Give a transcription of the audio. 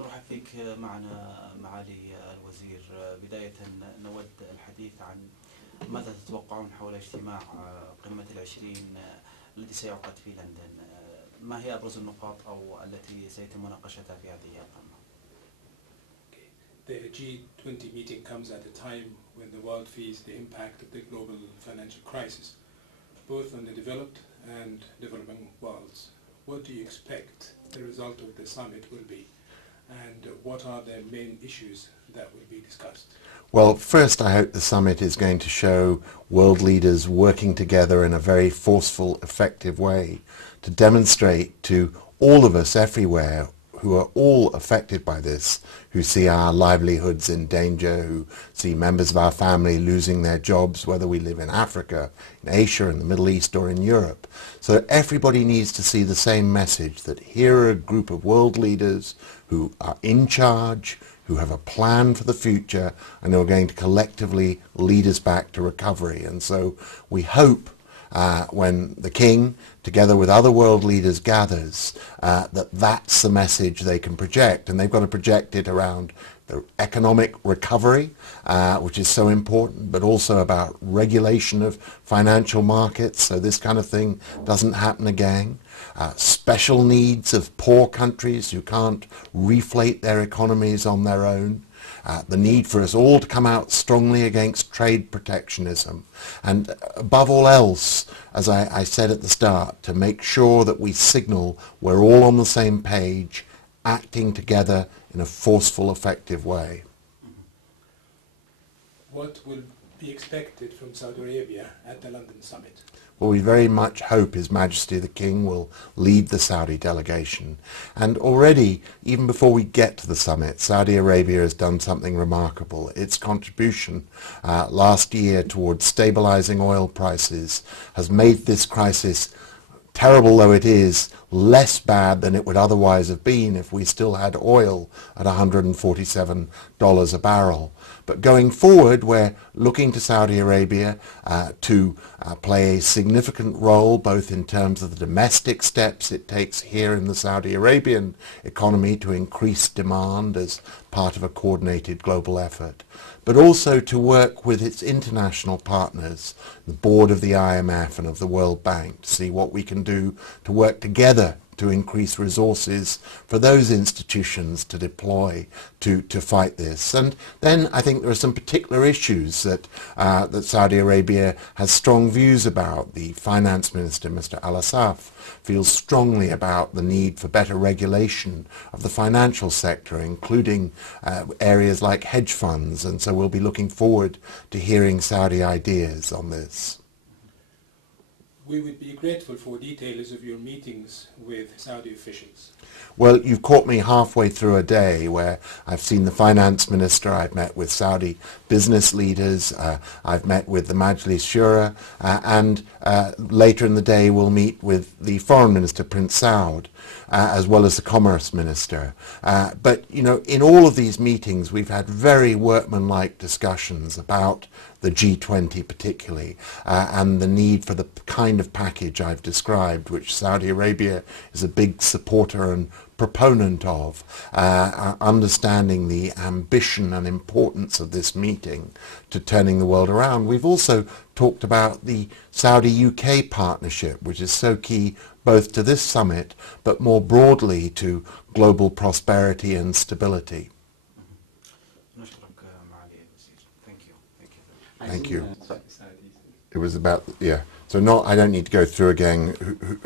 نرحب فيك معنا معالي الوزير. بداية نود الحديث عن ماذا تتوقعون حول اجتماع قمة العشرين الذي سيعقد في لندن. ما هي أبرز النقاط أو التي سيتم مناقشتها في هذه القمة؟ The G20 meeting comes at a time when the world feels the impact of the global financial crisis, both on the developed and developing worlds. What do you expect the result of the summit will be, and what are the main issues that will be discussed? Well, first I hope the summit is going to show world leaders working together in a very forceful, effective way to demonstrate to all of us everywhere who are all affected by this, who see our livelihoods in danger, who see members of our family losing their jobs, whether we live in Africa, in Asia, in the Middle East or in Europe. So everybody needs to see the same message, that here are a group of world leaders who are in charge, who have a plan for the future, and who are going to collectively lead us back to recovery. And so we hope when the King, together with other world leaders, gathers, that's the message they can project. And they've got to project it around the economic recovery, which is so important, but also about regulation of financial markets, so this kind of thing doesn't happen again. Special needs of poor countries who can't reflate their economies on their own. The need for us all to come out strongly against trade protectionism, and above all else, as I said at the start, to make sure that we signal we're all on the same page, acting together in a forceful, effective way. What will be expected from Saudi Arabia at the London summit? Well, we very much hope His Majesty the King will lead the Saudi delegation. And already, even before we get to the summit, Saudi Arabia has done something remarkable. Its contribution last year towards stabilizing oil prices has made this crisis, terrible though it is, less bad than it would otherwise have been if we still had oil at $147 a barrel. But going forward, we're looking to Saudi Arabia to play a significant role, both in terms of the domestic steps it takes here in the Saudi Arabian economy to increase demand as part of a coordinated global effort, but also to work with its international partners, the board of the IMF and of the World Bank, to see what we can do to work together to increase resources for those institutions to deploy to fight this. And then I think there are some particular issues that Saudi Arabia has strong views about. The finance minister, Mr. Al-Assaf, feels strongly about the need for better regulation of the financial sector, including areas like hedge funds, and so we'll be looking forward to hearing Saudi ideas on this. We would be grateful for details of your meetings with Saudi officials. Well, you've caught me halfway through a day where I've seen the finance minister, I've met with Saudi business leaders, I've met with the Majlis Shura, and later in the day we'll meet with the foreign minister, Prince Saud, as well as the commerce minister. But, you know, in all of these meetings we've had very workmanlike discussions about the G20 particularly, and the need for the kind of package I've described, which Saudi Arabia is a big supporter and proponent of, understanding the ambition and importance of this meeting to turning the world around. We've also talked about the Saudi-UK partnership, which is so key both to this summit, but more broadly to global prosperity and stability. Thank you. It was about, yeah. So I don't need to go through again